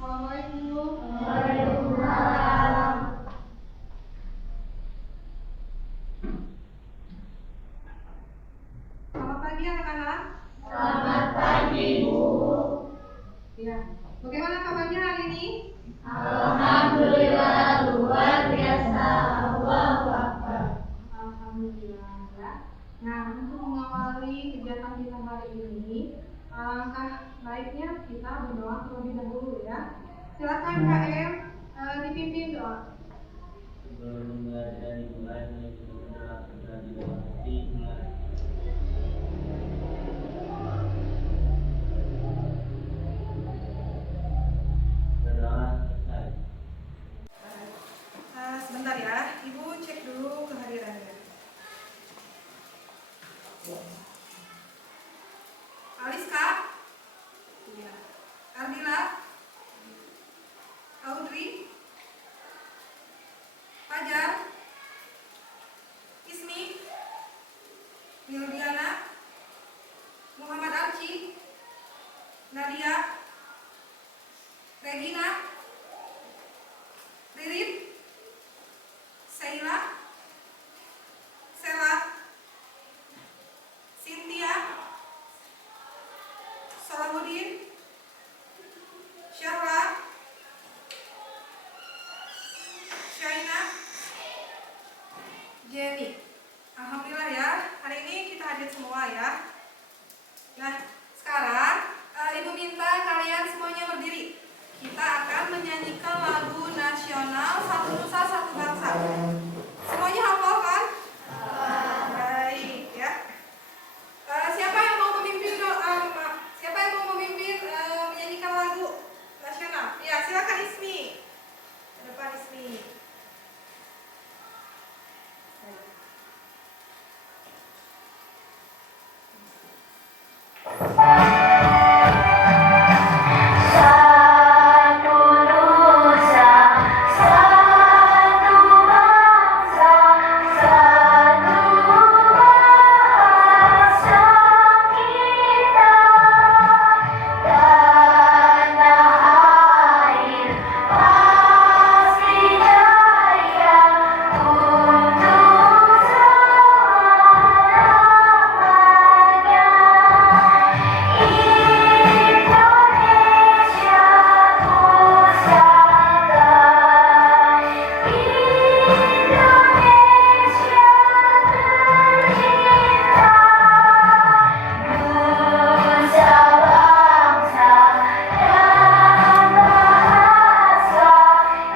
Assalamualaikum. Waalaikumsalam. Selamat pagi anak-anak. Selamat pagi, Bu. Ya, bagaimana kabarnya hari ini? Alhamdulillah luar biasa. Allahu Akbar. Alhamdulillah ya. Nah, untuk mengawali kegiatan kita hari ini, alangkah baiknya kita berdoa terlebih dahulu ya. Silakan KM dipimpin doa. Sebelum membaca dimulai dengan berdoa kepada doa hati mulai. Berdoa selesai. Sebentar ya, Ibu cek dulu kehadirannya. Aliska? Iya. Ardila? Audrey? Fajar? Ismi? Mildiana? Muhammad Arci? Nadia? Regina? Ririn? Saila? Sela? Cynthia? Salahuddin? Syahla? Shaina? Jenny. Alhamdulillah ya, hari ini kita hadir semua ya. Nah, sekarang Ibu minta kalian semuanya berdiri. Kita akan menyanyikan lagu nasional Satu Nusa Satu Bangsa. Semuanya hafal kan? Baik ya. Siapa yang mau memimpin siapa yang mau memimpin menyanyikan lagu nasional? Ya, silakan Ismi. Ke depan Ismi. Satu Nusa, satu bangsa, satu bahasa kita. Tanah air pasti jaya untuk selama-lamanya. Indonesia Pusaka, Indonesia tercinta, nusa bangsa dan bahasa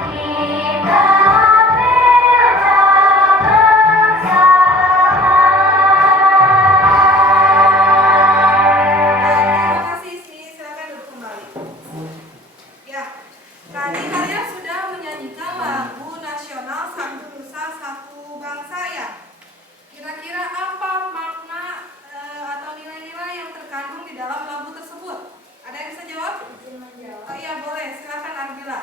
kita bela Terima kasih Ismi, silakan duduk kembali. Ya, tadi kalian sudah menyanyikan lagu nasional Satu Nusa Satu Bangsa ya. Kira-kira apa makna atau nilai-nilai yang terkandung di dalam lagu tersebut? Ada yang bisa jawab? Izin menjawab. Oh iya boleh, silakan Ardila.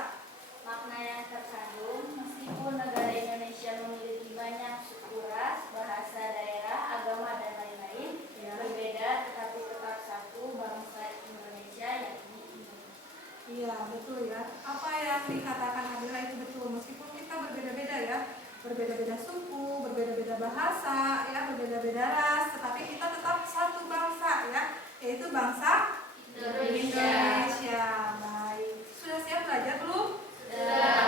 Makna yang terkandung, meskipun negara Indonesia memiliki banyak suku ras, bahasa daerah, agama, dan lain-lain, berbeda tetapi tetap satu bangsa Indonesia, yakni Indonesia. Iya betul ya. Apa yang dikatakan Ardila itu betul. Meskipun kita berbeda-beda ya, berbeda-beda suku, berbeda-beda bahasa, ya berbeda-beda ras, tetapi kita tetap satu bangsa ya, yaitu bangsa Indonesia. Baik. Sudah siap belajar belum?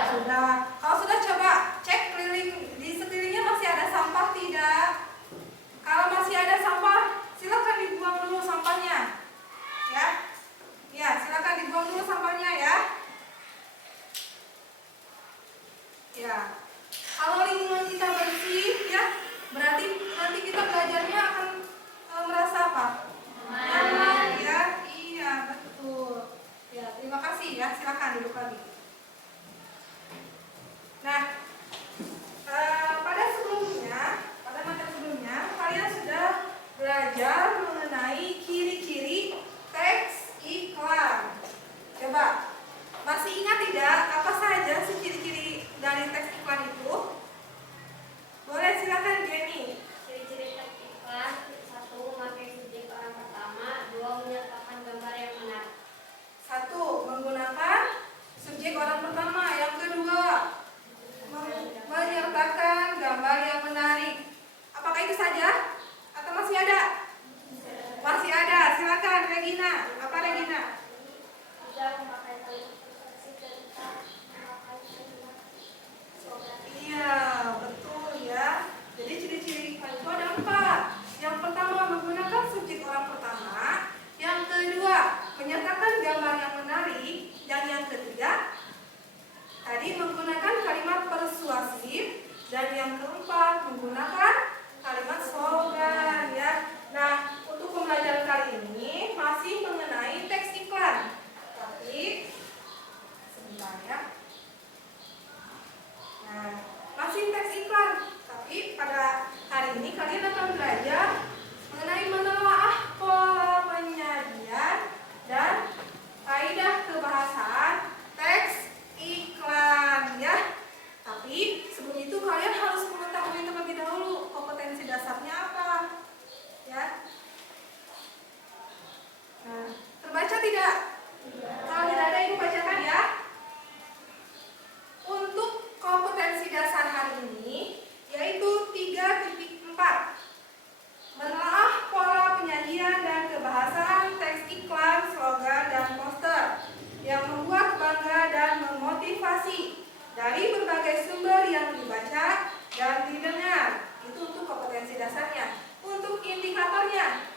Sudah. Kalau sudah coba cek keliling di sekelilingnya masih ada sampah tidak? Kalau masih ada sampah, silakan dibuang dulu sampahnya. Ya. Ya, silakan dibuang dulu sampahnya ya. Ya. Kalau lingkungan kita bersih ya, berarti nanti kita belajarnya akan merasa apa? Aman ya. Iya, betul. Ya, terima kasih ya. Silakan duduk lagi. Nah, pada materi sebelumnya kalian sudah belajar mengenai ciri-ciri teks iklan. Coba, masih ingat tidak apa saja sih ciri-ciri dari teks iklan itu? Boleh silakan Jenny. Ciri-ciri teks iklan: 1. Memakai subjek orang pertama. 2. Menyertakan gambar yang benar. 1. Menggunakan memakai kalimat persuasif dan tak memakai kalimat slogan. Iya, betul ya. Jadi ciri-ciri iklan itu ada 4. Yang pertama menggunakan subjek orang pertama, yang kedua menyertakan gambar yang menarik, dan yang ketiga tadi menggunakan kalimat persuasif, dan yang keempat menggunakan kalimat slogan ya. Nah, untuk pembelajaran kali ini masih mengenai teks iklan. Tapi sebentar ya. Nah, masih teks iklan. Tapi pada hari ini kalian akan belajar mengenai menelaah pola penyajian dan kaidah kebahasaan teks iklan ya. Tapi sebelum itu kalian harus mengetahui terlebih dahulu kompetensi dasarnya apa ya. Nah, terbaca tidak? Kalau tidak ada, ibu bacakan ya. Untuk kompetensi dasar hari ini yaitu 3.4, menelaah pola penyajian dan kebahasaan teks iklan, slogan, dan poster yang membuat bangga dan memotivasi dari berbagai sumber yang dibaca dan didengar. Itu untuk kompetensi dasarnya. Untuk indikatornya,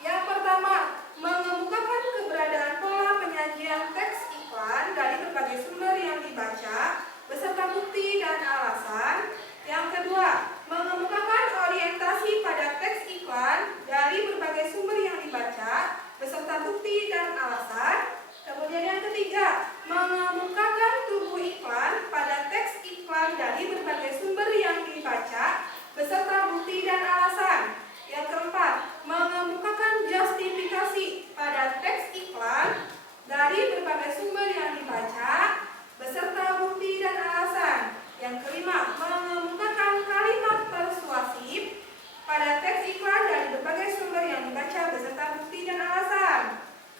yang pertama, mengemukakan keberadaan pola penyajian teks iklan dari berbagai sumber yang dibaca beserta bukti dan alasan. Yang kedua, mengemukakan orientasi pada teks iklan dari berbagai sumber yang dibaca beserta bukti dan alasan. Kemudian yang ketiga, mengemukakan tubuh iklan pada teks iklan dari berbagai sumber yang dibaca beserta bukti dan alasan. Yang keempat, mengemukakan justifikasi pada teks iklan dari berbagai sumber yang dibaca beserta bukti dan alasan. Yang kelima, mengemukakan kalimat persuasif pada teks iklan dari berbagai sumber yang dibaca beserta bukti dan alasan.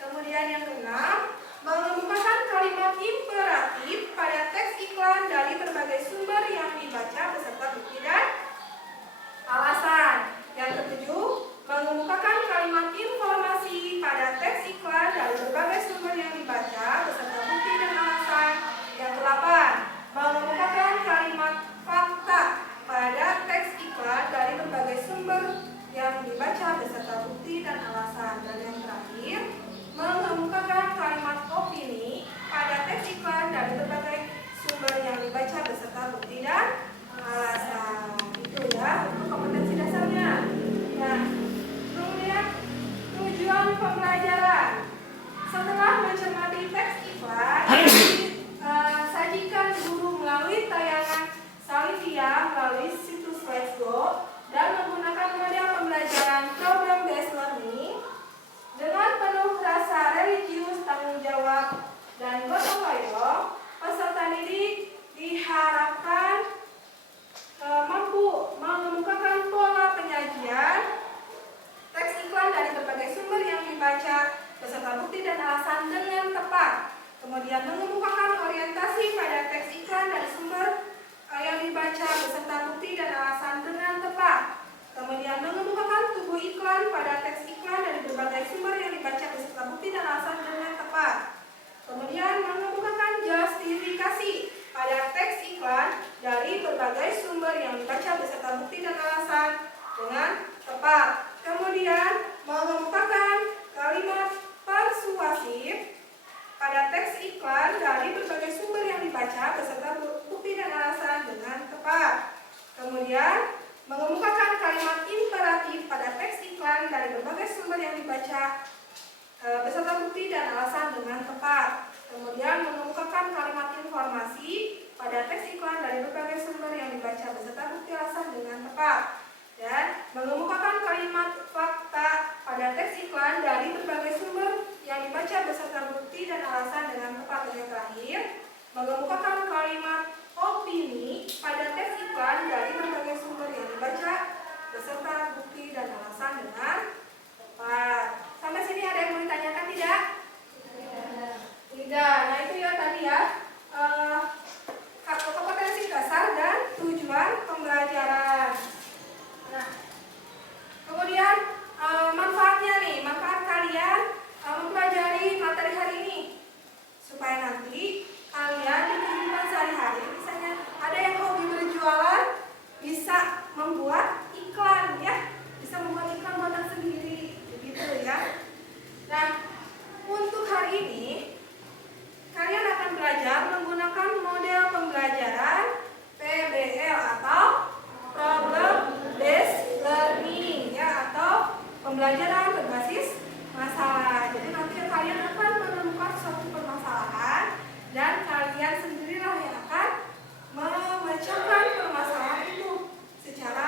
Kemudian yang keenam, mengemukakan kalimat imperatif pada teks iklan dari berbagai sumber yang dibaca beserta bukti dan alasan. Yang ketujuh, mengemukakan kalimat informasi pada teks iklan dari berbagai sumber yang dibaca beserta bukti dan alasan. Yang kedelapan, mengemukakan kalimat fakta pada teks iklan dari berbagai sumber yang dibaca beserta bukti dan alasan. Dan yang terakhir, mengemukakan kalimat opini pada teks iklan dari berbagai sumber yang dibaca beserta bukti dan alasan. Itu ya untuk kompetensi dasarnya. Nah, kemudian tujuan pembelajaran. Setelah mencermati teks iklan, sajikan guru melalui tayangan Salivia melalui situs Let's Go dan menggunakan model pembelajaran problem based learning dengan penuh rasa religius, tanggung jawab, dan gotong royong. Peserta didik diharapkan mampu mengemukakan pola penyajian teks iklan dari berbagai sumber yang dibaca beserta bukti dan alasan dengan tepat. Kemudian mengemukakan orientasi pada teks iklan dari sumber yang dibaca beserta bukti dan alasan dengan tepat. Kemudian mengemukakan tubuh iklan pada teks iklan dari berbagai sumber yang dibaca beserta bukti dan alasan dengan tepat. Kemudian mengemukakan justifikasi pada teks iklan dari berbagai sumber yang dibaca beserta bukti dan alasan dengan tepat. Kemudian mengemukakan kalimat persuasif pada teks iklan dari berbagai sumber yang dibaca beserta bukti dan alasan dengan tepat. Kemudian mengemukakan kalimat imperatif pada teks iklan dari berbagai sumber yang dibaca beserta bukti dan alasan dengan tepat. Kemudian mengemukakan kalimat informasi pada teks iklan dari berbagai sumber yang dibaca beserta bukti alasan dengan tepat. Dan mengemukakan kalimat fakta pada teks iklan dari berbagai sumber yang dibaca beserta bukti dan alasan dengan tepat. Dan yang terakhir, mengemukakan kalimat opini pada teks iklan dari berbagai sumber yang dibaca beserta bukti dan alasan dengan tepat. Sampai sini ada yang mau ditanyakan tidak? Tidak. Nah itu ya tadi ya kompetensi dasar dan tujuan pembelajaran. Nah, kemudian manfaatnya nih, manfaat kalian mempelajari materi hari ini. ini kalian akan belajar menggunakan model pembelajaran PBL atau Problem Based Learning ya, atau pembelajaran berbasis masalah. Jadi nanti kalian akan menemukan suatu permasalahan dan kalian sendirilah yang akan memecahkan permasalahan itu secara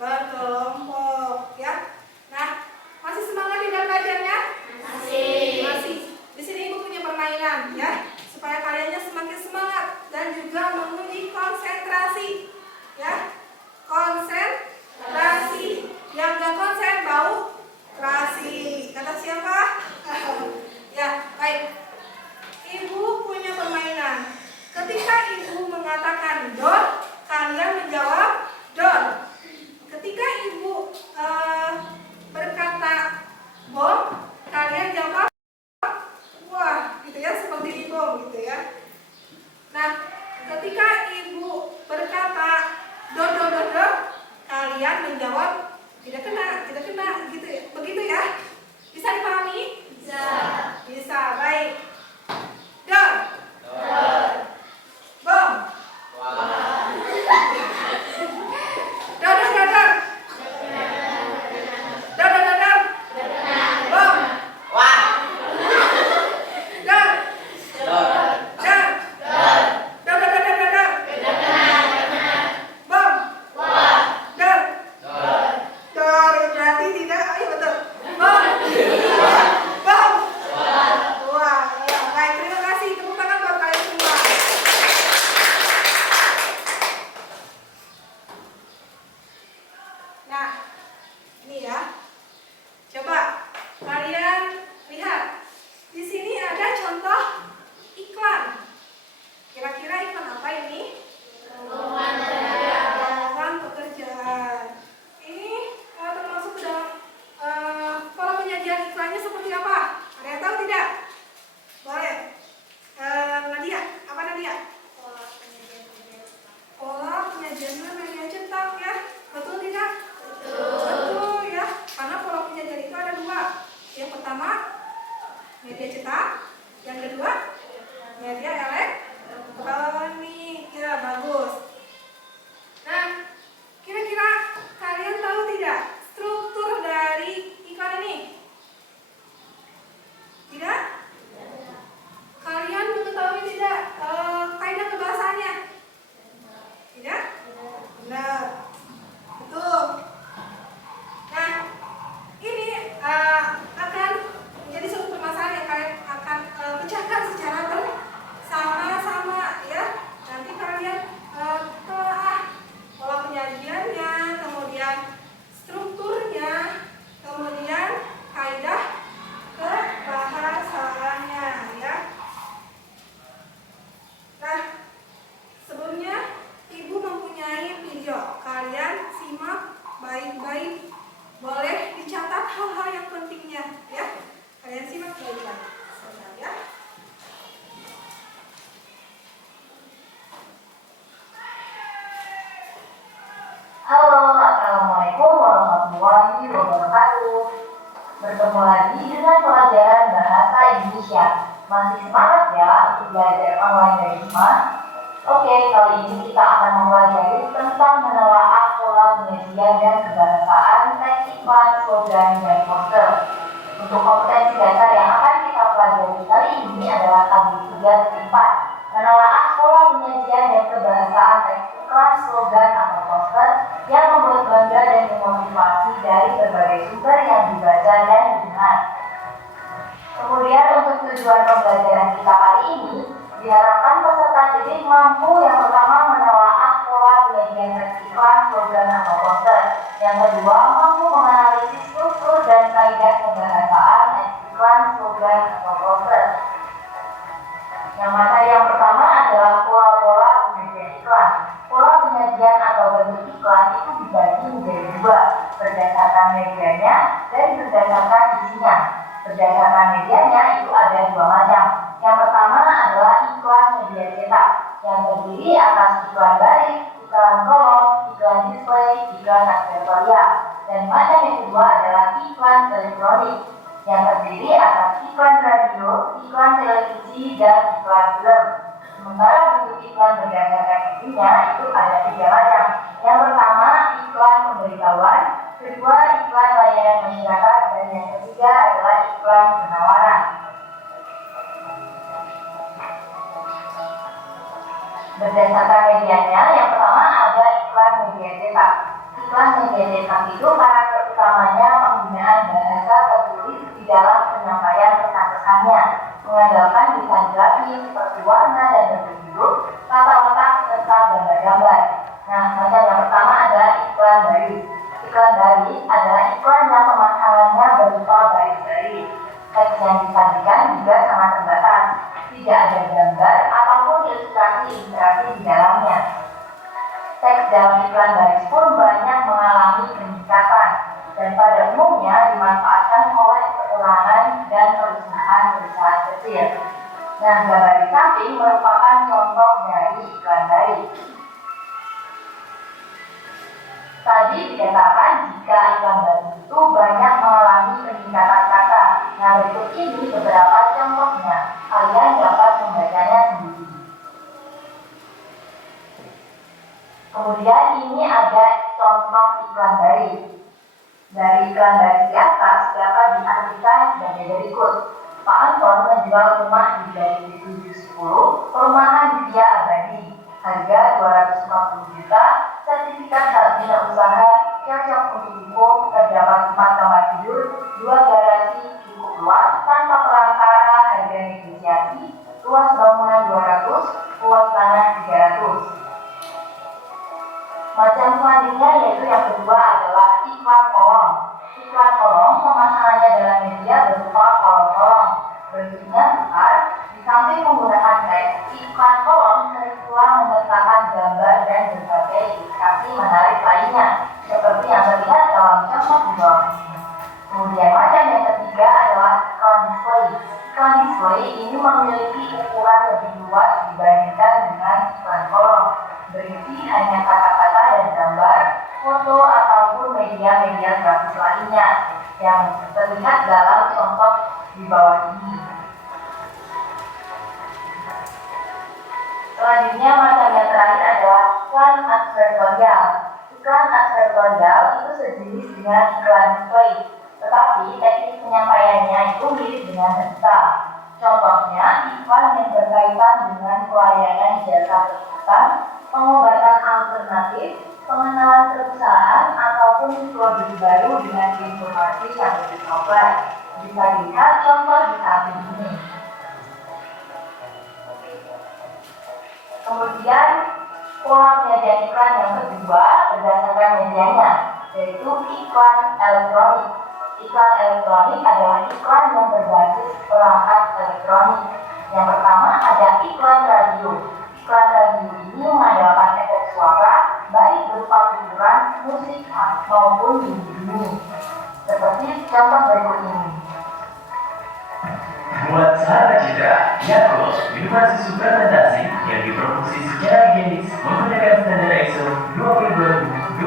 berkelompok ya. Nah, masih semangat tidak belajarnya? Masih. Di sini Ibu punya permainan ya, supaya kaliannya semakin semangat dan juga menguji konsentrasi ya. Konsentrasi. Yang gak konsen bau terasi. Kata siapa? Ya, baik. Ibu punya permainan. Ketika Ibu mengatakan don, kalian menjawab don. Ketika Ibu berkata bom, kalian jawab wah, gitu ya, seperti di bom gitu ya. Nah, ketika Ibu berkata do, kalian menjawab tidak kena gitu ya. Begitu ya. Bisa dipahami? Bisa, baik. Don. Bom. Do. Bom. Berarti tidak, ayo betul. Bom. Wah, ya, baik, terima kasih. Tepuk tangan buat kalian semua. Nah, ini ya. Coba kalian lihat. Di sini ada contoh iklan. Kira-kira iklan apa ini? Lowongan pekerjaan. Ini termasuk ke dalam pola penyajian iklannya seperti apa? Ada yang tahu tidak? Boleh. Nadia, apa Nadia? Pola penyajian media cetak ya. Betul tidak? Betul ya. Karena pola penyajian itu ada dua. Yang pertama media cetak, yang kedua media elektronik. Ya, bagus. Nah, kira-kira kalian tahu tidak struktur dari iklan ini? Tidak? Kalian mengetahui tidak kaidah kebahasaannya? Tidak? Benar. Betul. Nah, ini akan menjadi suatu permasalahan yang kalian akan pecahkan secara bersama-sama ya. Nanti kalian telah pola penyajiannya, kemudian strukturnya, kemudian kaidah kebahasaannya ya. Nah, sebelumnya Ibu mempunyai video. Kalian simak baik-baik. Boleh dicatat hal-hal yang pentingnya ya. Kalian simak baik-baik. Sebentar ya. Halo, Assalamualaikum warahmatullahi wabarakatuh. Bertemu lagi dengan pelajaran Bahasa Indonesia. Masih semangat ya untuk belajar online dari rumah? Oke, kali ini kita akan mempelajari tentang menelaah pola penyajian dan kebahasaan teks iklan, slogan, dan poster. Untuk kompetensi dasar yang akan kita pelajari kali ini adalah tabel 3-4. Menelaah pola penyajian dan kebahasaan teks iklan, slogan, atau poster yang membuat bangga dan memotivasi dari berbagai sumber yang dibaca dan didengar. Kemudian untuk tujuan pembelajaran kita kali ini, diharapkan peserta didik mampu yang pertama menelaah pola penyajian teks iklan, slogan, atau poster. Yang kedua, mampu menganalisis struktur dan kaidah kebahasaan teks iklan, slogan, atau poster. Yang mana yang pertama adalah pola-pola penyajian iklan. Pola penyajian atau bentuk iklan itu dibagi menjadi dua, berdasarkan medianya dan berdasarkan isinya. Berdasarkan medianya itu ada dua macam. Yang pertama adalah iklan media cetak, yang terdiri atas iklan baris, iklan kolom, iklan display, iklan aksesoria. Dan macam yang kedua adalah iklan elektronik. yang terdiri atas iklan radio, iklan televisi, dan iklan film. Sementara bentuk iklan berdasarkan isinya itu ada 3 macam. Yang pertama, iklan pemberitahuan, kedua, iklan layanan masyarakat, dan yang ketiga adalah iklan penawaran. Berdasarkan medianya, yang pertama ada iklan media cetak. Iklan media cetak itu karakter utamanya penggunaan bahasa tertulis di dalam penyampaian pesan-pesannya, mengandalkan desain grafis seperti warna dan bentuk huruf, tata letak, serta gambar-gambar. Nah, macam yang pertama adalah iklan baris. Iklan baris adalah iklan yang pemasangannya berupa baris-baris. Teks yang disajikan juga sangat terbatas, tidak ada gambar ataupun ilustrasi di dalamnya. Teks dalam iklan baris pun banyak mengalami peningkatan dan pada umumnya dimanfaatkan oleh perorangan dan perusahaan-perusahaan kecil. Nah, gambar di samping merupakan contoh dari iklan baris. Tadi dikatakan jika iklan baris itu banyak mengalami peningkatan kata. Nah, berikut ini beberapa contohnya. Kalian dapat membacanya sendiri. Kemudian ini ada contoh iklan baris. Dari iklan baris di atas dapat diartikan sebagai berikut. Pak Anton menjual rumah di Galeri 710, perumahan Via Abadi. Harga 240 juta, sertifikat hak guna usaha, cocok untuk hukum, terdapat 4 kamar tidur, 2 garasi cukup luas, tanpa perantara, harga negosiasi, luas bangunan 200, luas tanah 300. Macam selanjutnya yaitu yang kedua adalah iklan kolom. Iklan kolom pemasangannya dalam media berupa kolom-kolom. Bentuknya besar, di samping menggunakan teks, iklan kolom sering pula menyertakan gambar dan berbagai ilustrasi menarik lainnya, seperti yang terlihat dalam contoh di bawah ini. Kemudian macam yang ketiga adalah iklan display. Iklan display ini memiliki ukuran lebih luas dibandingkan dengan iklan kolom. Berisi hanya kata-kata dan gambar, foto ataupun media-media grafis lainnya yang terlihat dalam contoh di bawah ini. Selanjutnya macam yang terakhir adalah iklan advertorial. Iklan advertorial itu sejenis dengan iklan display, tetapi teknik penyampaiannya itu mirip dengan berita. Contohnya iklan yang berkaitan dengan pelayanan jasa kesehatan, pengobatan alternatif, pengenalan perusahaan ataupun produk baru dengan informasi yang lebih kompleks. Bisa dilihat contoh di samping ini. Kemudian pola penyajian iklan yang kedua berdasarkan medianya, yaitu iklan elektronik. Iklan elektronik adalah iklan yang berbasis perangkat elektronik. Yang pertama ada iklan radio. Iklan radio ini mengandalkan efek suara, baik berupa hiburan, musik, maupun bunyi. Seperti contoh berikut ini. Buat sahabat citra, Yakult, minuman susu fermentasi yang diproduksi secara higienis menggunakan standar ISO 22005.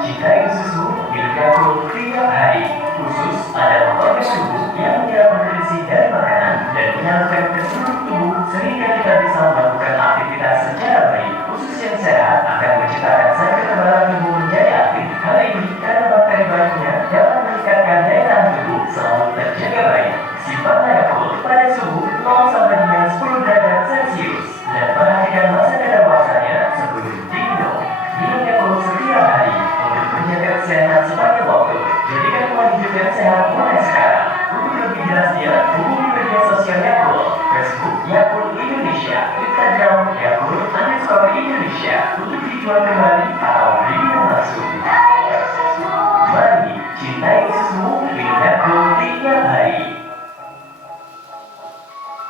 Cintai susu, minum Yakult tiap hari. Khusus pada memperbaiki tubuh yang menyerap nutrisi dari makanan dan menyalurkan ke seluruh tubuh sehingga kita bisa melakukan aktivitas secara baik. Khusus yang sehat akan menciptakan zat kekebalan tubuh menjadi aktif. Hal ini karena bakteri baiknya dapat meningkatkan daya tahan tubuh selalu terjaga baik. Simpanlah Yakult pada suhu 0 sampai dengan 10 derajat Celcius dan perhatikan masa kadaluarsanya sebelum diminum. Minum Yakult setiap hari untuk menjaga kesehatan sepanjang waktu. Jadikan pola hidup yang sehat mulai sekarang. Untuk lebih jelasnya, hubungi media sosial Yakult, Facebook Yakult Indonesia, Instagram Yakult_Indonesia untuk dijual kembali atau diminum langsung. Mari cintai susu, minum Yakult tiap hari.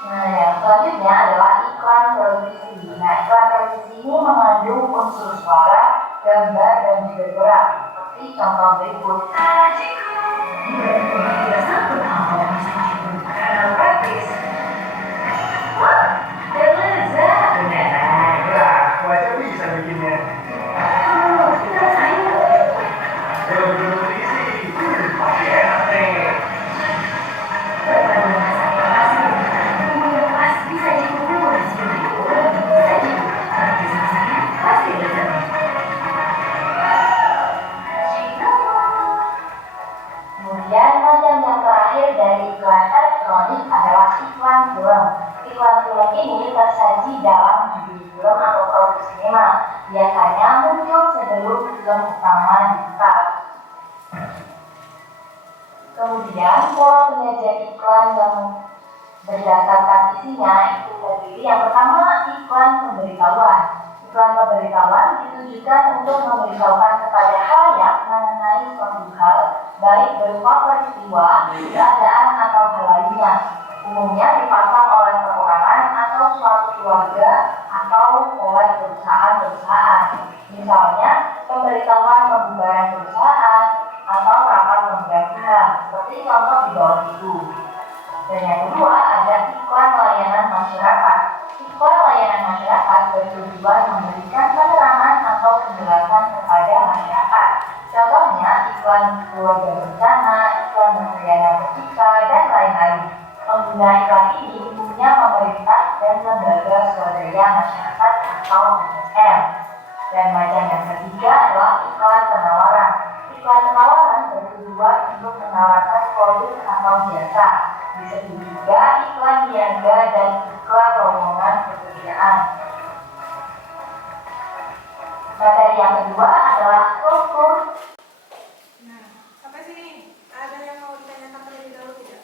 Nah, yang selanjutnya adalah iklan televisi. Nah, iklan televisi ini mengandung unsur suara, gambar, dan juga gerak. Seperti contoh berikut. Tidak sanggup kalau masalah karena praktis. Wah, lezat beneran. Nah, aku aja bisa bikinnya. Kita rasain. Kalau belum berisi, pasti enak. adalah iklan film. Iklan film ini tersaji dalam judul film atau produk sinema. Biasanya muncul sebelum film utama diputar. Kemudian pola penyajian iklan yang berdasarkan isinya itu terdiri yang pertama iklan pemberitahuan. Iklan pemberitahuan ditujukan untuk memberitahukan kepada khalayak mengenai suatu hal, baik berupa peristiwa, keadaan atau hal lainnya. Umumnya dipasang oleh perorangan atau suatu keluarga atau oleh perusahaan-perusahaan. Misalnya pemberitahuan pembubaran perusahaan atau rapat pemegang saham, seperti contoh di bawah itu. Dan yang kedua ada iklan layanan masyarakat. Iklan layanan masyarakat bertujuan memberikan penerangan atau penjelasan kepada masyarakat. Contohnya iklan keluarga berencana, iklan berkreasi beretika, dan lain-lain. Pengguna iklan ini umumnya pemerintah dan lembaga swadaya masyarakat atau LSM. Dan macam yang ketiga adalah iklan penawaran. Iklan penawaran bertujuan untuk menawarkan produk atau jasa. Disebut juga iklan niaga dan iklan lowongan pekerjaan. Materi yang kedua adalah struktur. Nah, sampai sini ada yang mau ditanyakan terlebih dahulu tidak?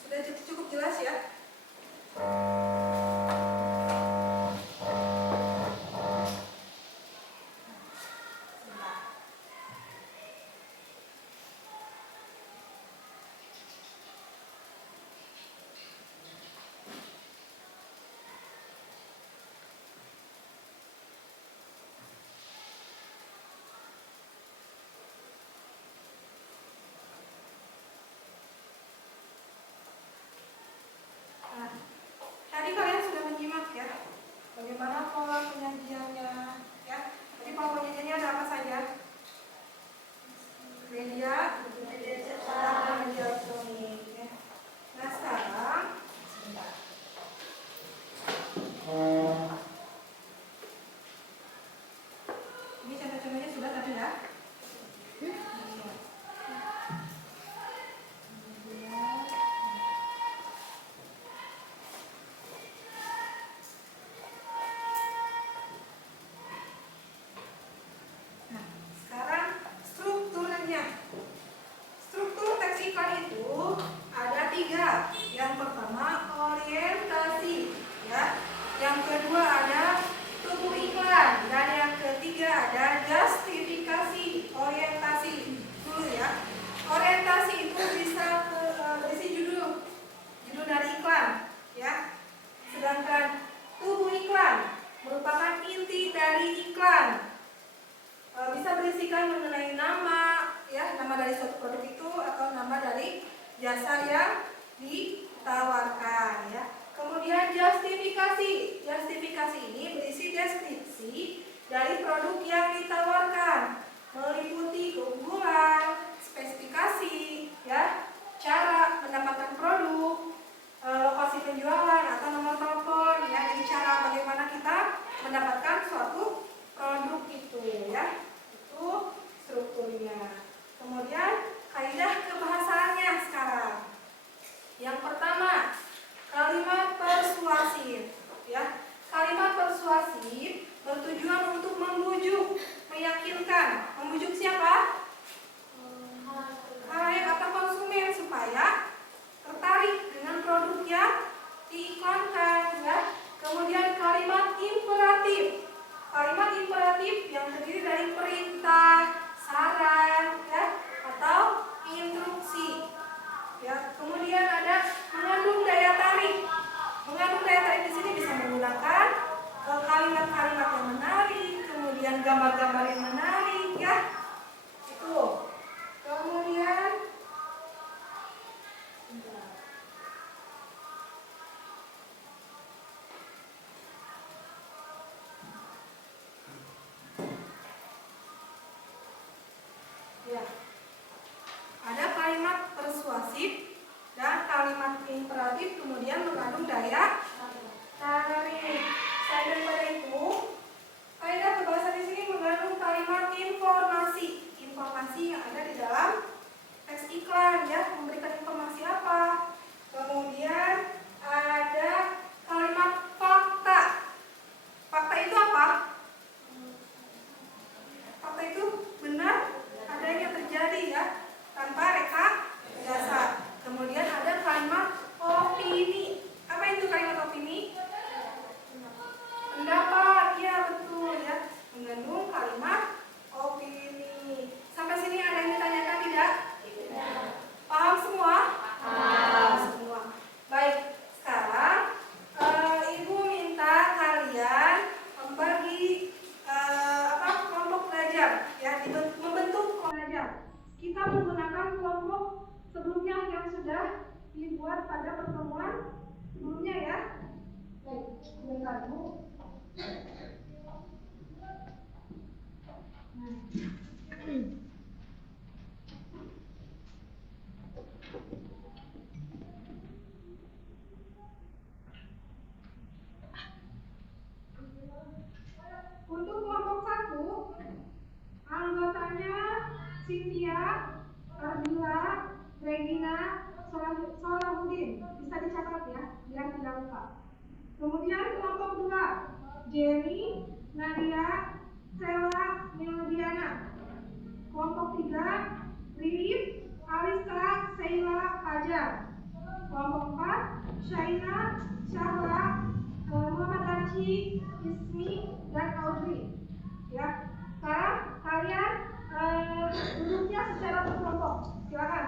Sudah cukup jelas ya? Nah, tadi kalian sudah menyimak ya, bagaimana pola penyajiannya ya. Jadi pola penyajiannya ada apa saja? Media cetak dan media elektronik ya. Nah sekarang, sebentar. Ini contoh-contohnya sudah tadi ya. Nah, sekarang strukturnya. Struktur teks iklan itu ada 3. Yang pertama orientasi, ya. Yang kedua ada tubuh iklan, dan yang ketiga ada justifikasi. Orientasi dulu ya. Orientasi itu bisa berisi judul dari iklan, ya. Sedangkan tubuh iklan merupakan inti dari iklan. Bisa berisikan mengenai nama, ya, nama dari suatu produk itu atau nama dari jasa yang ditawarkan, ya. Kemudian justifikasi. Justifikasi ini berisi deskripsi dari produk yang ditawarkan, meliputi keunggulan, spesifikasi, ya, cara mendapatkan produk, lokasi penjualan atau nomor telepon, ya. Jadi cara bagaimana kita mendapatkan suatu produk itu, ya. Itu strukturnya. Kemudian kaidah kebahasaannya sekarang. Yang pertama, kalimat persuasif, ya. Kalimat persuasif bertujuan untuk membujuk, meyakinkan. Membujuk siapa? Khalayak atau konsumen supaya tertarik dengan produk yang diiklankan, ya. Kemudian kalimat imperatif. Kalimat imperatif yang terdiri dari perintah, saran, ya, atau instruksi. Ya, kemudian ada mengandung daya tarik. Mengandung daya tarik di sini bisa menggunakan kalimat-kalimat yang menarik, kemudian gambar-gambar yang menarik, ya. Itu. Kemudian ya. Ada kalimat persuasif dan kalimat imperatif, kemudian mengandung daya tarik. Selain daripada itu, kaidah kebahasaan di sini mengandung kalimat informasi. Informasi yang ada di dalam teks iklan, ya, memberikan informasi apa? bisa dicatat ya, biar tidak lupa. Kemudian kelompok 2, Jenny, Nadia, Sela, Meldiana. Kelompok 3, Lilith, Alisa, Sheila, Fajar. Kelompok 4, Shaina, Syahla, Muhammad Arci, Ismi, dan Audrey. Ya, sekarang kalian duduknya secara berkelompok. Silakan.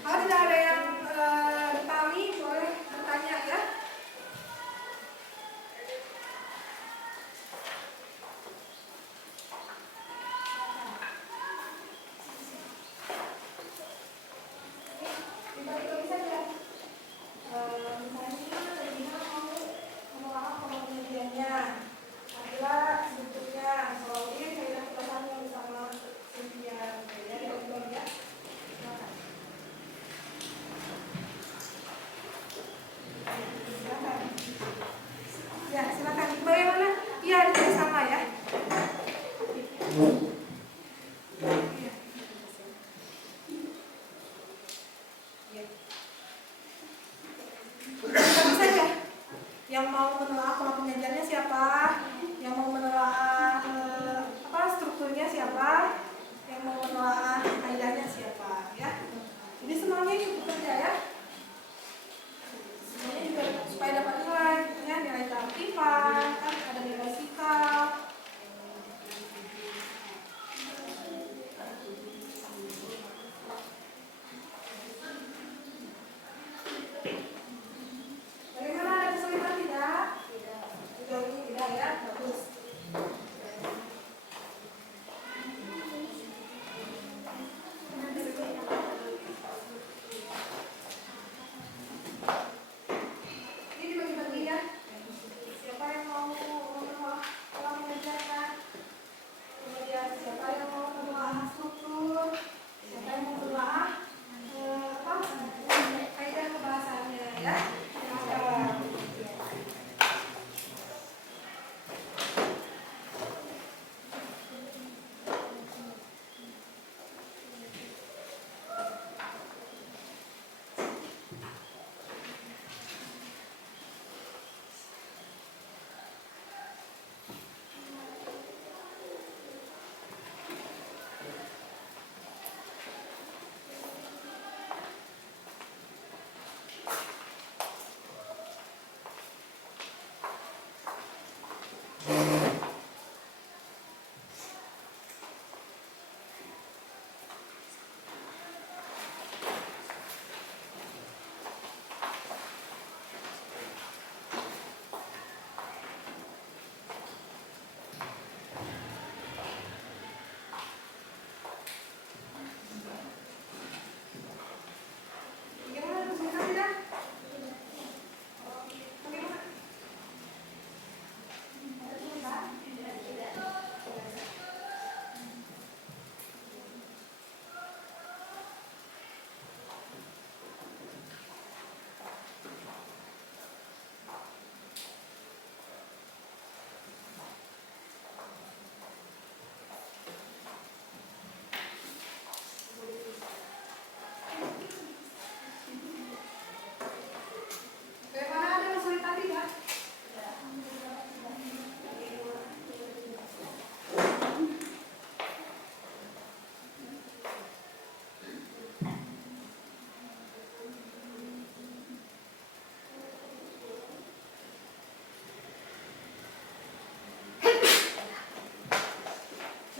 Kalau tidak ada yang bertanya, boleh bertanya ya. Dibalik saja. Misalnya Regina mau menolak pengajiannya, adalah bentuknya. Kalau ini saya tidak bersama Cynthia, ya, ya. Ya, silakan. Bagaimana? Iya, itu sama ya. Tentu saja. Yang mau menelaah pola pengajarnya siapa? Yang mau menelaah strukturnya siapa? Yang mau menelaah kaidahnya siapa? Ya. Jadi semuanya cukup kerja ya. Semuanya juga supaya dapat nilai, ya, nilai keaktifan, kan ada nilai sikap. Bagaimana, ada kesulitan tidak? Sejauh ini tidak ya, bagus. ya. Bagaimana kesulitan tidak? Bagaimana? Bagaimana ada kesulitan tidak?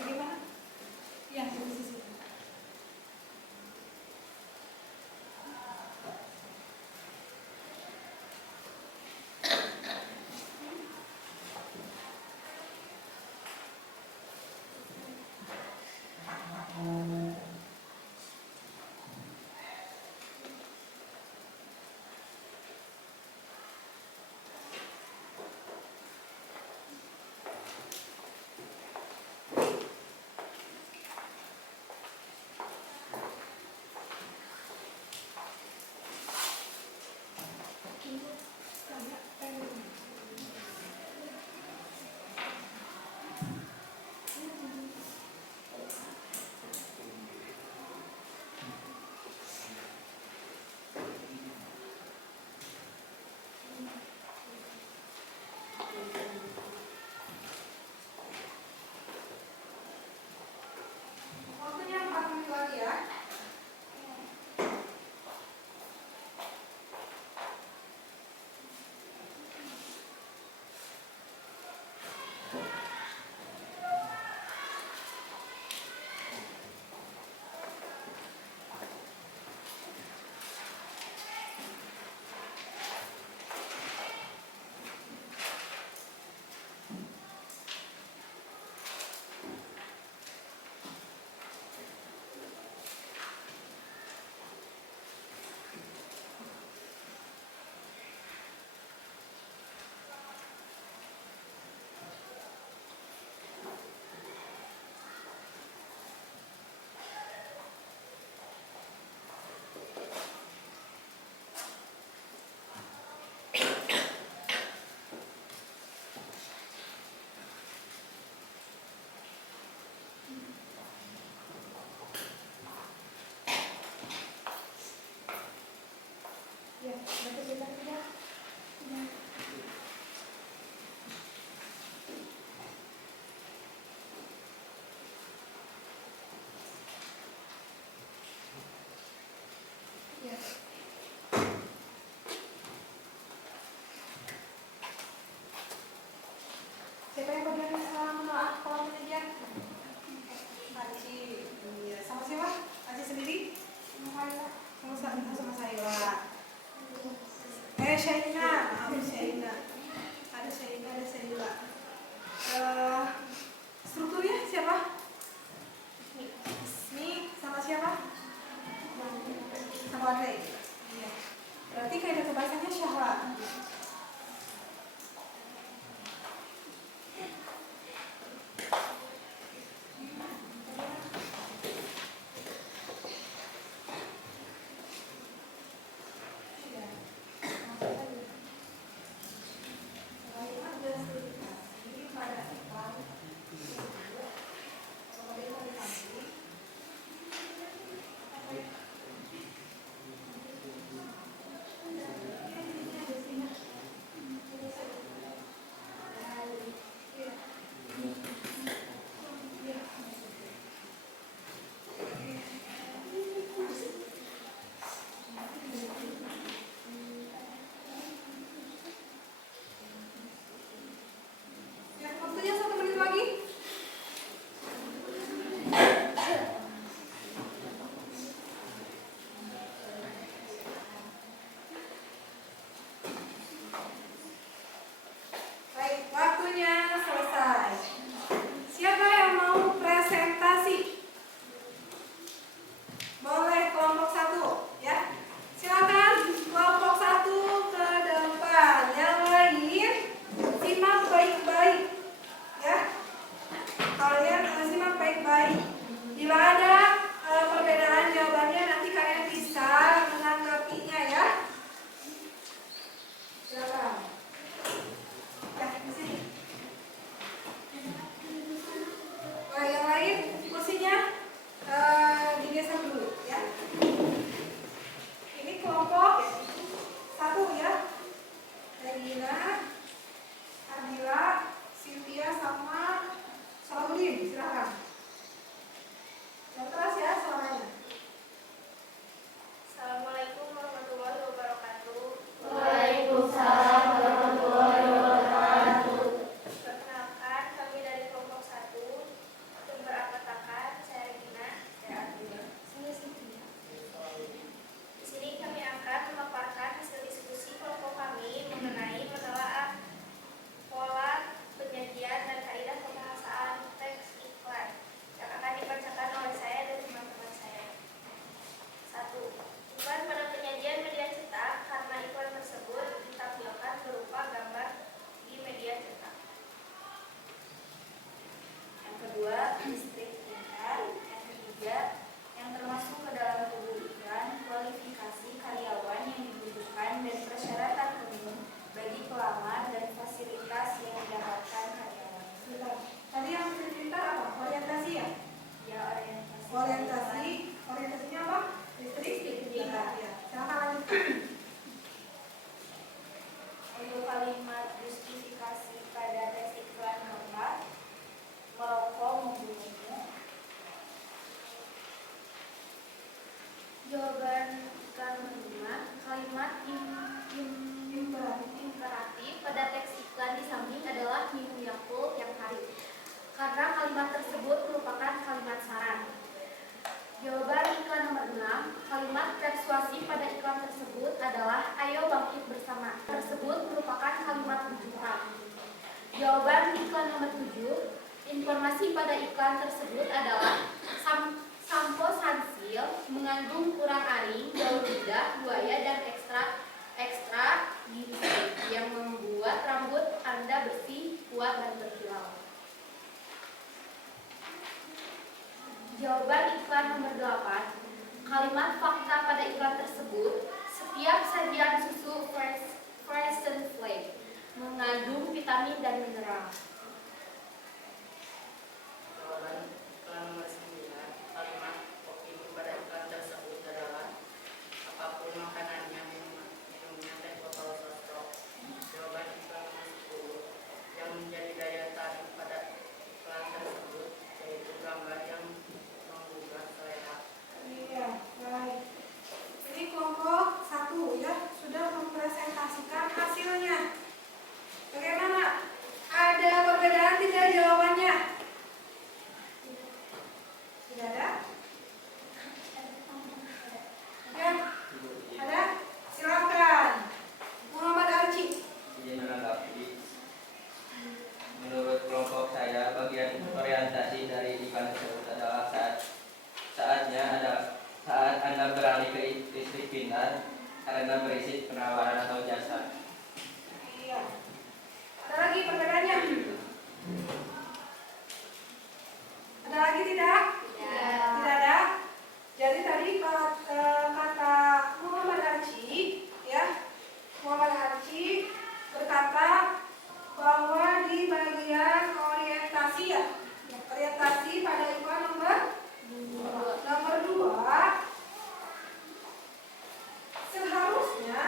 Bagaimana? Ya, di sisi. Waktunya 4 menit lagi ya. Ya, ada kesulitan tidak? Ya. Siapa yang bagian maaf kalau menyediakan? Aci, iya. Sama siapa? Aci sendiri? Sama saya. Shaina, Shaina. Ada Shaina, ada Shaila. Strukturnya siapa? Ismi sama siapa? Sama Andre. Iya. Berarti kaidah pembahasannya Syahla. Informasi pada iklan tersebut adalah sampo Sunsil mengandung kurang aring, daun lidah, buaya, dan ekstra gizi yang membuat rambut Anda bersih, kuat, dan berkilau. Jawaban iklan nomor 8. Kalimat fakta pada iklan tersebut, setiap sajian susu Freshen Flake mengandung vitamin dan mineral. Jawaban iklan nomor 9. Kalimat opini pada iklan tersebut adalah apapun makanannya, minumnya teh botol sosro. Jawaban iklan nomor 10. Yang menjadi daya tarik pada iklan tersebut yaitu gambar yang menggugah selera. Iya, baik. Ini kelompok 1 ya, sudah mempresentasikan hasilnya. Bagaimana? Ada perbedaan tidak jawabannya? Tidak ada? Ya, ada? Silakan. Muhammad Arci. Izin menanggapi. Menurut kelompok saya, bagian orientasi dari iklan tersebut adalah saat Anda beralih ke listrik pintar karena berisi penawaran atau jasa. Iya. Ada lagi perbedaannya? Ada lagi tidak? Tidak ada. Jadi tadi kata Muhammad Arci, ya, Muhammad Arci berkata bahwa di bagian orientasi ya, orientasi pada iklan nomor 2 seharusnya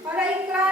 pada iklan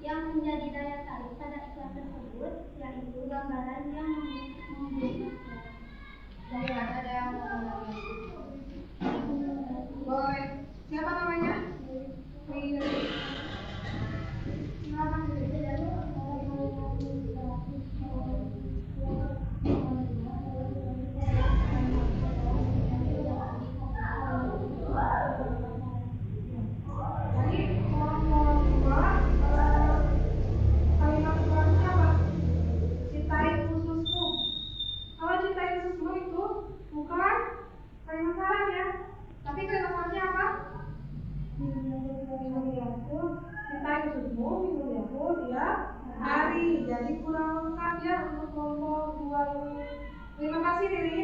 Yang menjadi daya tarik pada iklan tersebut yaitu gambaran yang membuat. Boleh, ada yang mau boleh. Siapa namanya? Jadi kalimat kelasnya apa? Cintai khususmu. Kalau cintai khususmu itu bukan kalimat saran ya, tapi kalimat sarannya apa? Minggu cintai khususmu, minggu tiap hari. Jadi kurang lengkap ya untuk kelompok 2 ini. Terima kasih Riri.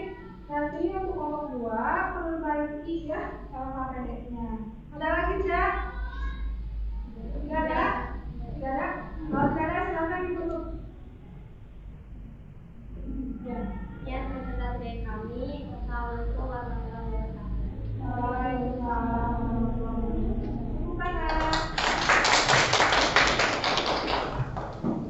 Nanti untuk kelompok 2 perbaiki ya cara pendeknya. Ada lagi tidak? Tidak ada? Tidak ada? Kalau tidak ada silakan ditutup. Ya. Ya, sekedar dari kami. Assalamualaikum warahmatullahi wabarakatuh. Waalaikumsalam warahmatullahi wabarakatuh.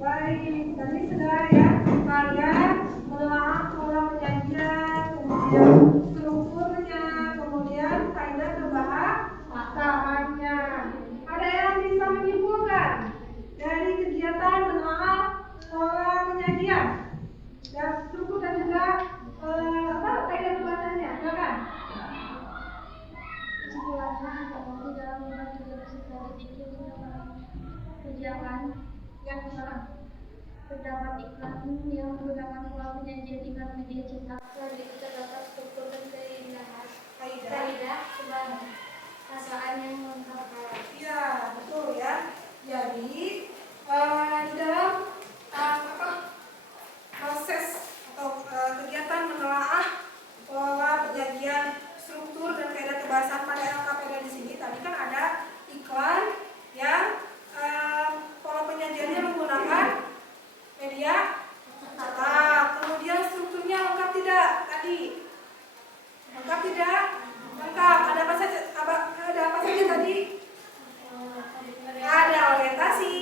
Baik, tadi sudah ya kalian menelaah pola penyajian, kemudian strukturnya, kemudian kaidah kebahasaannya. Ada yang bisa menyimpulkan dari kegiatan menelaah pola penyajian dan struktur dan juga kaidah kebahasaannya? Silakan. Kesimpulannya hati-hati dalam membuat generasi politik yang kerjakan Yang salah. terdapat iklan yang menggunakan pola penyajian iklan media cetak. Selain itu terdapat struktur dan kaidah kebahasaan yang lengkap. Ya, betul ya. Jadi di dalam proses atau kegiatan menelaah pola penyajian struktur dan kaidah kebahasaan pada LKPD di sini tadi kan ada iklan yang pola penyajiannya menggunakan media cetak. Kemudian strukturnya lengkap tidak tadi? Lengkap tidak? Lengkap. Ada apa saja? Ada apa saja tadi? Ada orientasi,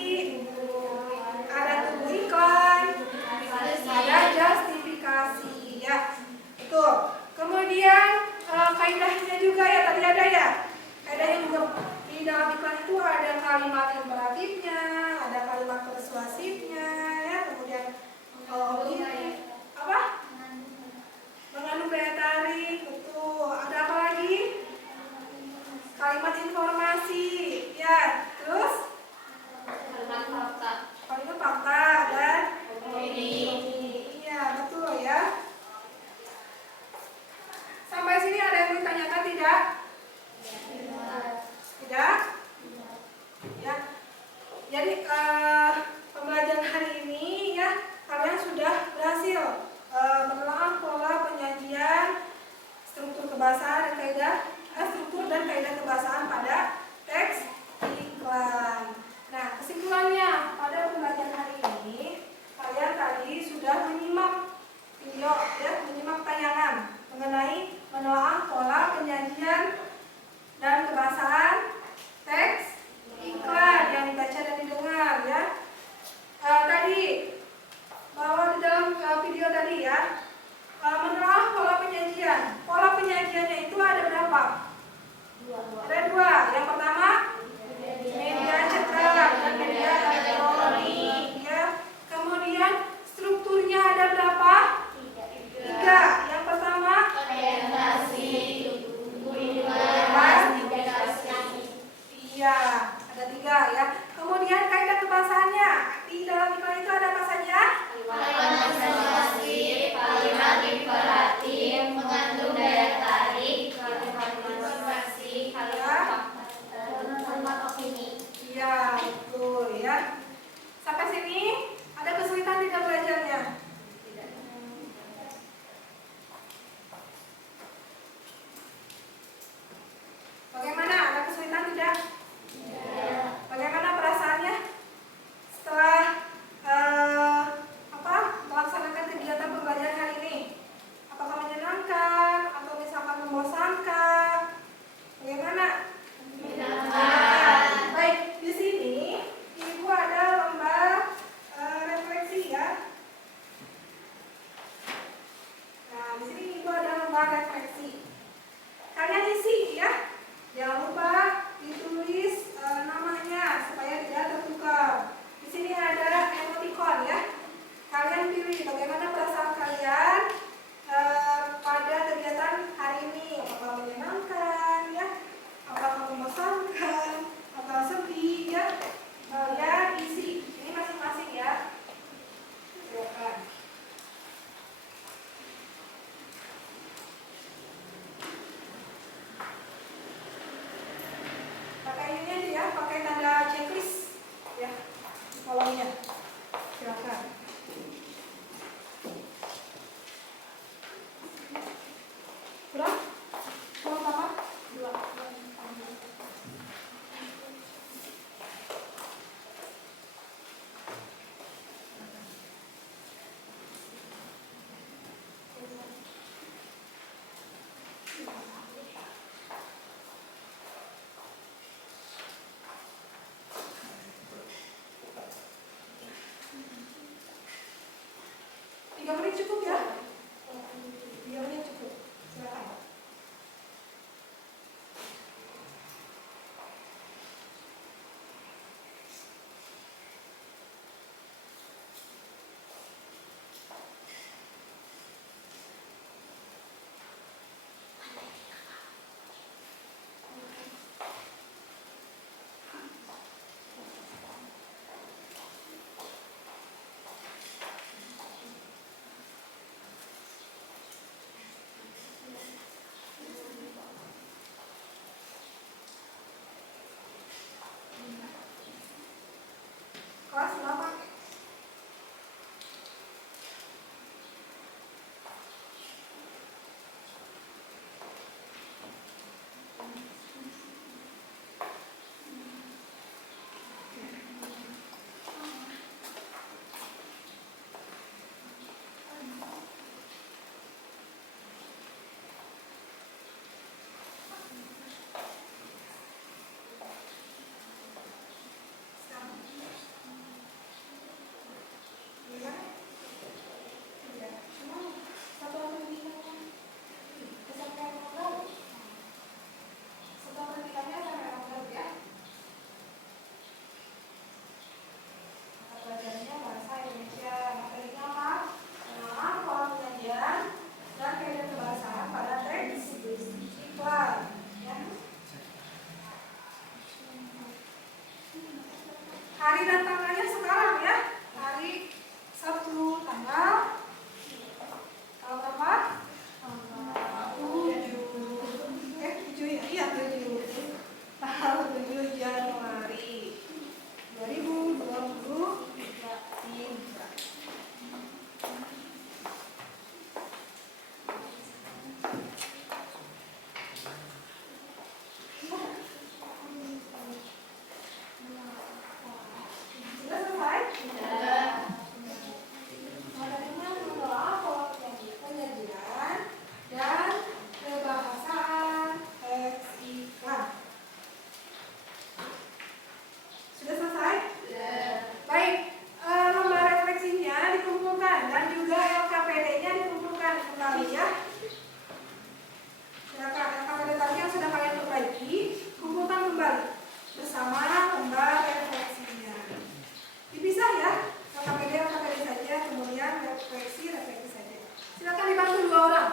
ada tubuh iklan, ada justifikasi ya. Betul. Kemudian kaidahnya juga ya tadi ada ya. Kaidahnya juga di dalam iklan itu ada kalimat imperatifnya, ada kalimat persuasifnya ya, kemudian apa? Mengandung daya tarik, betul. Ada apa lagi? Kalimat informasi, ya. Terus? Kalimat fakta dan opini. Iya, betul ya. Sampai sini ada yang ditanyakan tidak? Tidak? Ya. Jadi pembelajaran hari ini ya kalian sudah berhasil menelaah pola penyajian struktur kebahasaan dan kaidah struktur dan kaidah kebahasaan pada teks iklan. Nah, kesimpulannya pada pembelajaran hari ini kalian tadi sudah menyimak video ya, menyimak tayangan mengenai menelaah pola penyajian dan kebahasaan teks iklan yang dibaca dan didengar ya. Tadi bahwa di dalam video tadi ya menelaah pola penyajian. Pola penyajiannya itu ada berapa? Ada 2. Yang pertama media cetak dan media elektronik ya. Kemudian strukturnya ada berapa? 3. Yang pertama Orientasi, iya, ada 3 ya. Kemudian kaidah kebahasaannya di dalam iklan itu ada apa saja? kalimat imperatif, mengandung daya tarik, kalimat informasi, kalimat opini. Iya, betul ya. Sampai sini ada kesulitan tidak belajarnya? Bagaimana? Ada kesulitan tidak? Bagaimana perasaannya setelah melaksanakan kegiatan pembelajaran hari ini? Apakah menyenangkan atau misalkan membosankan? Bagaimana? Baik, di sini Kelas 8. Hari dan tanggalnya sekarang ya. Hari Sabtu tanggal berapa? Tanggal 7 ya? Iya 7. Tanggal 7 Januari 2023. Sudah selesai? Materinya mengenal pola penyajian dan kebahasaan FIK. Sudah selesai? Baik, lembar refleksinya dikumpulkan dan juga LKPD-nya dikumpulkan kembali ya. Silakan LKPD tadi yang sudah kalian perbaiki, kumpulkan kembali bersama lembar refleksinya. Dipisah ya, LKPD saja, kemudian refleksi saja. Silakan dibantu 2 orang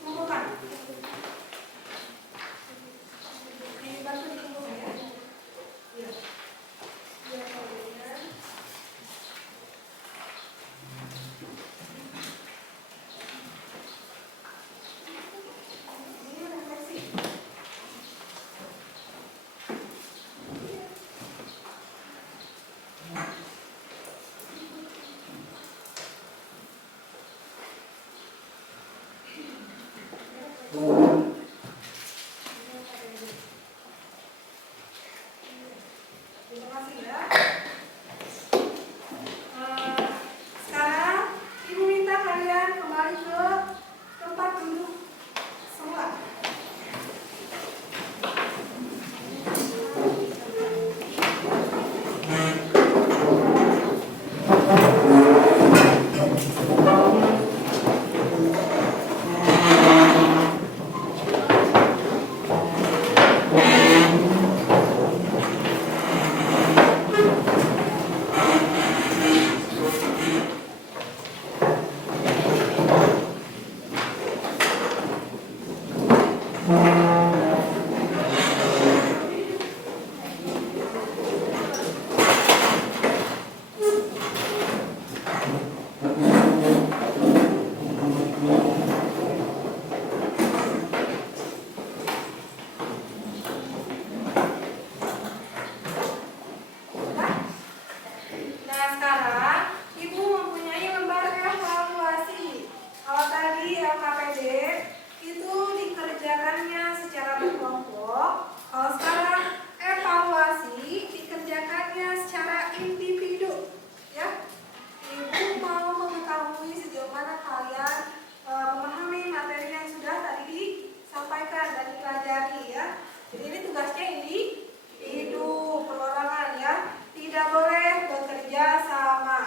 kumpulkan. Dibantu dikumpulkan ya. Iya. Biar kalian. Ini refleksi. Terima kasih ya. Sekarang Ibu minta kalian kembali ke tempat duduk semula. Nah sekarang Ibu mempunyai lembar evaluasi. Kalau tadi LKPD itu dikerjakannya secara berkelompok, kalau sekarang evaluasi dikerjakannya secara individu. Ya, Ibu mau mengetahui sejauh mana kalian memahami materi yang sudah tadi disampaikan dan dipelajari ya. Jadi ini tugasnya individu, perorangan ya. Tidak boleh bekerja sama.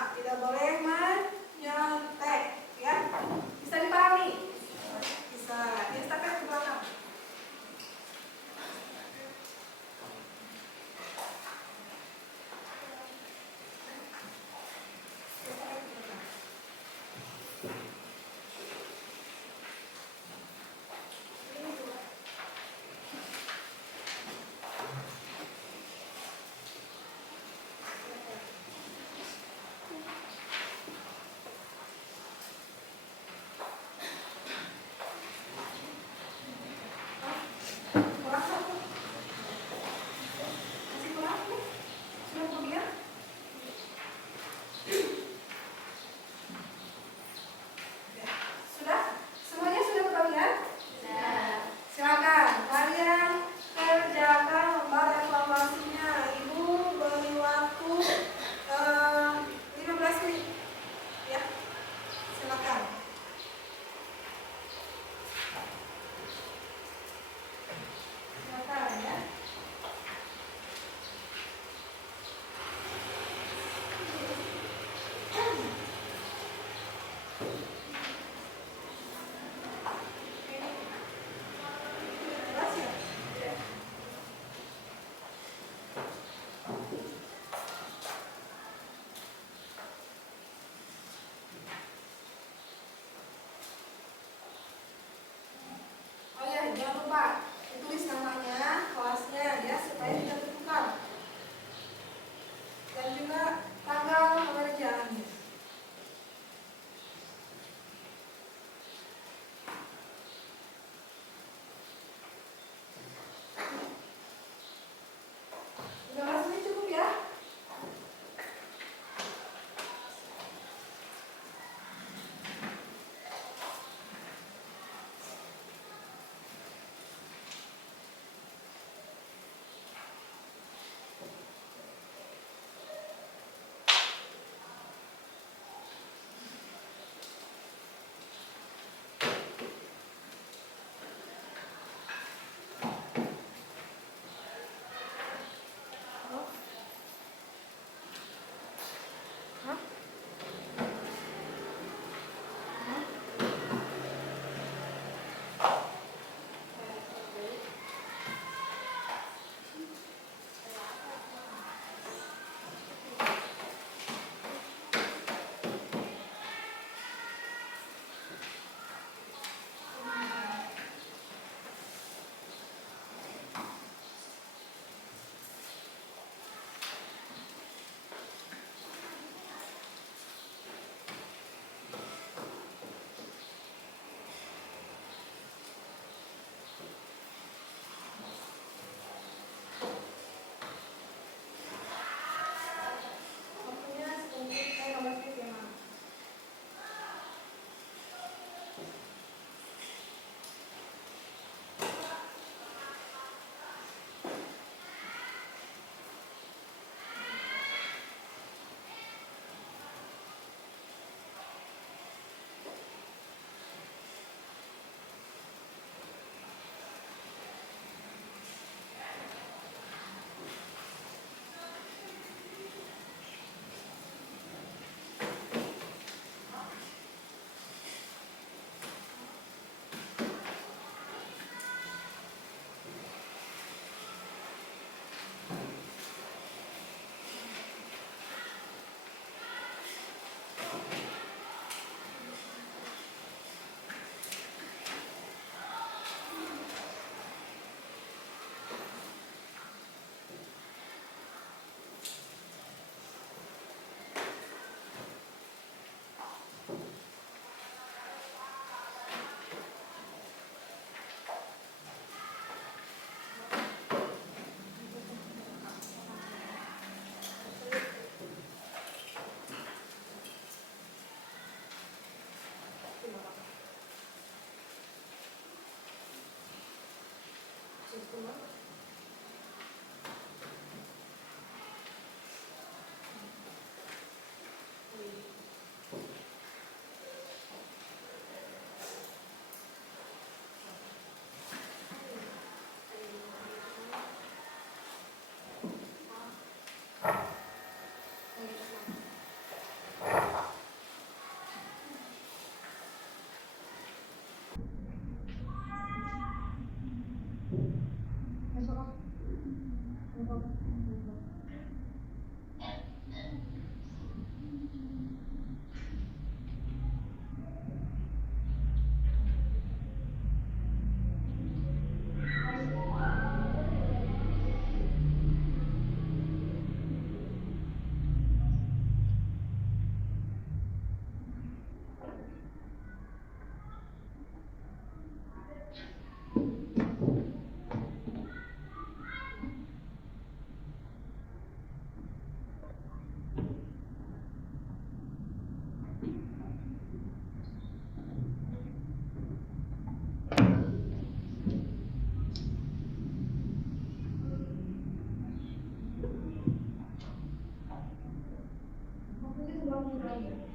warahmatullahi wabarakatuh.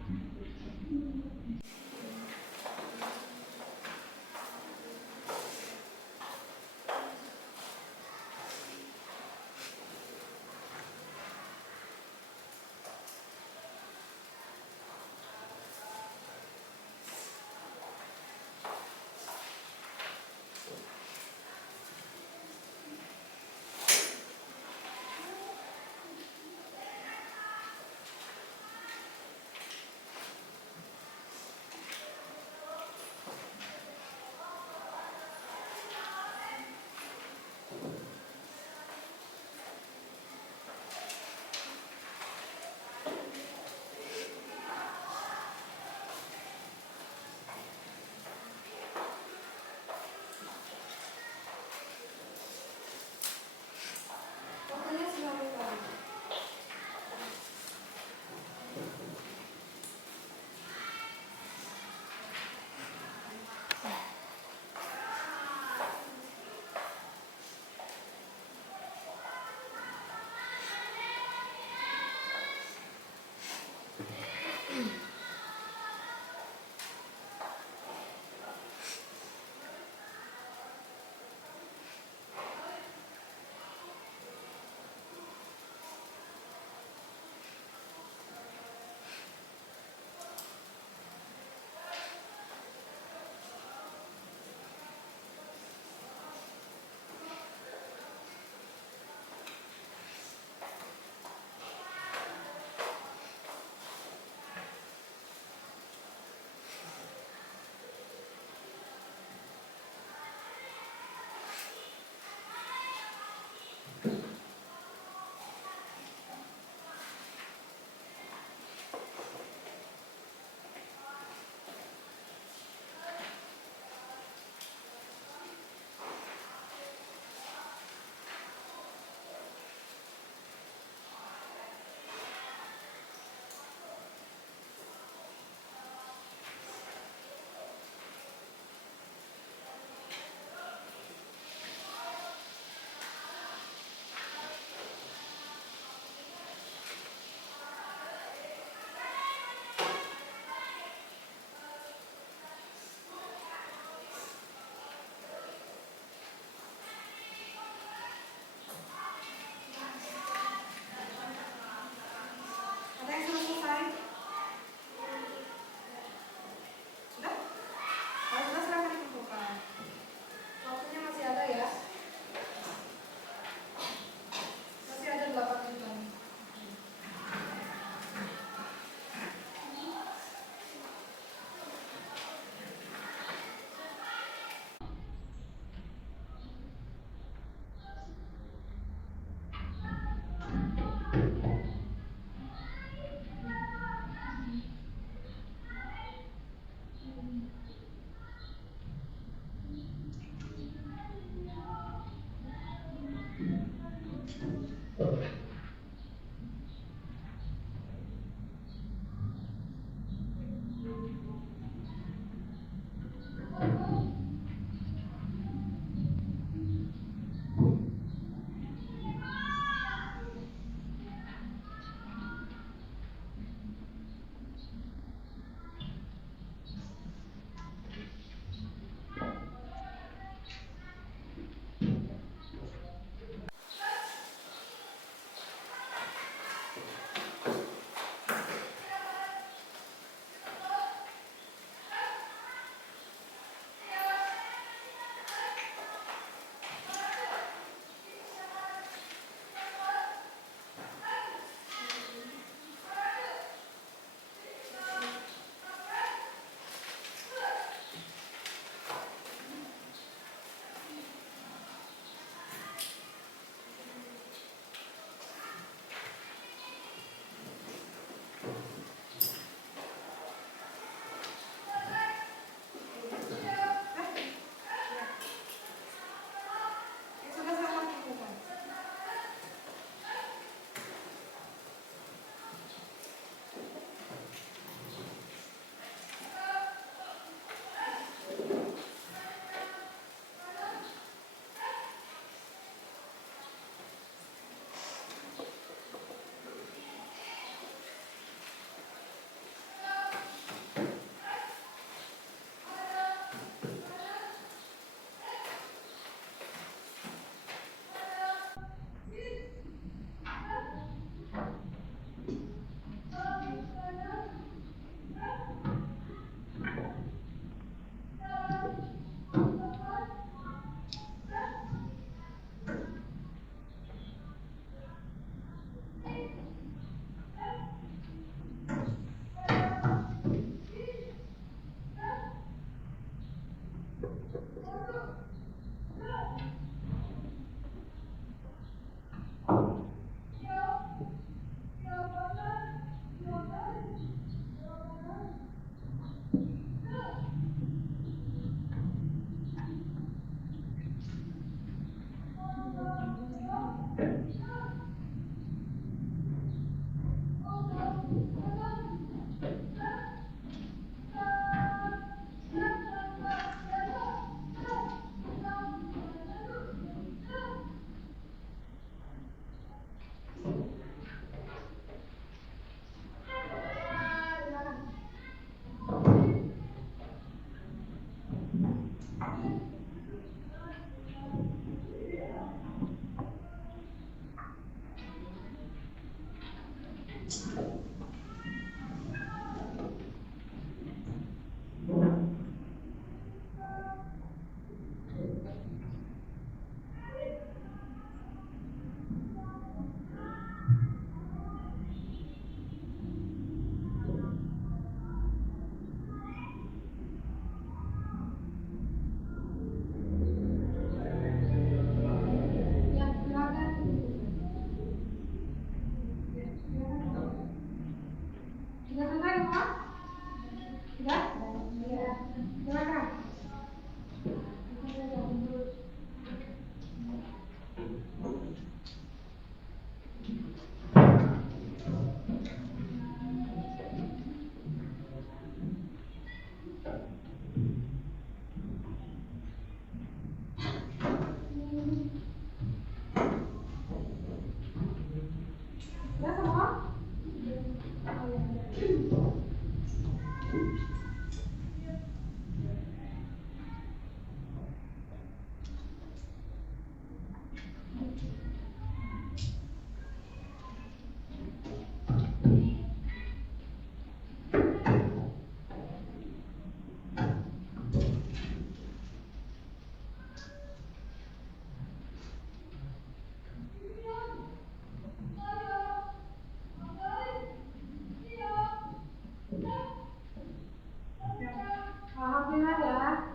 Alhamdulillah ya,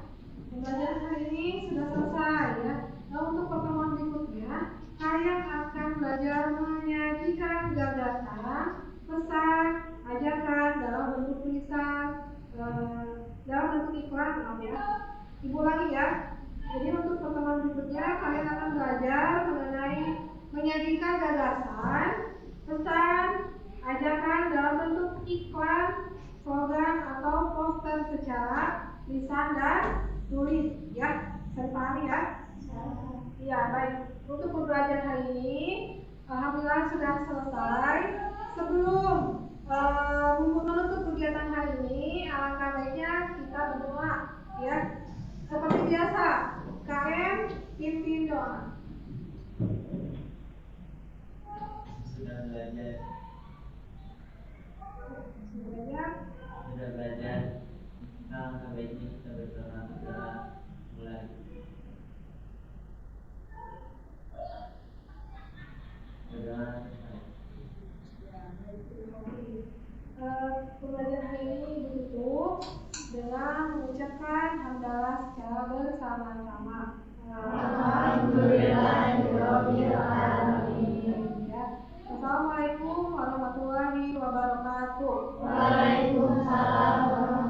pembelajaran hari ini sudah selesai ya. Nah, untuk pertemuan berikutnya, kalian akan belajar menyajikan gagasan, pesan, ajakan dalam bentuk tulisan, dalam bentuk iklan, maaf ya. Ibu lagi ya. Jadi untuk pertemuan berikutnya, kalian akan belajar mengenai menyajikan gagasan, pesan, ajakan dalam bentuk iklan, slogan atau poster secara lisan dan tulis ya. Saya pahami ya? Iya, baik. Untuk pembelajaran hari ini alhamdulillah sudah selesai. Sebelum menutup kegiatan hari ini, alangkah baiknya kita berdoa ya. Seperti biasa, KM pimpin doa. Sudah belajar. Alangkah baiknya kita berdoa segera mulai. Berdoa. Pembelajaran hari ini ditutup dengan mengucapkan hamdalah secara bersama-sama. Alhamdulillahirabbil alamin. Ya. Assalamualaikum warahmatullahi wabarakatuh. Waalaikumsalam warahmatullahi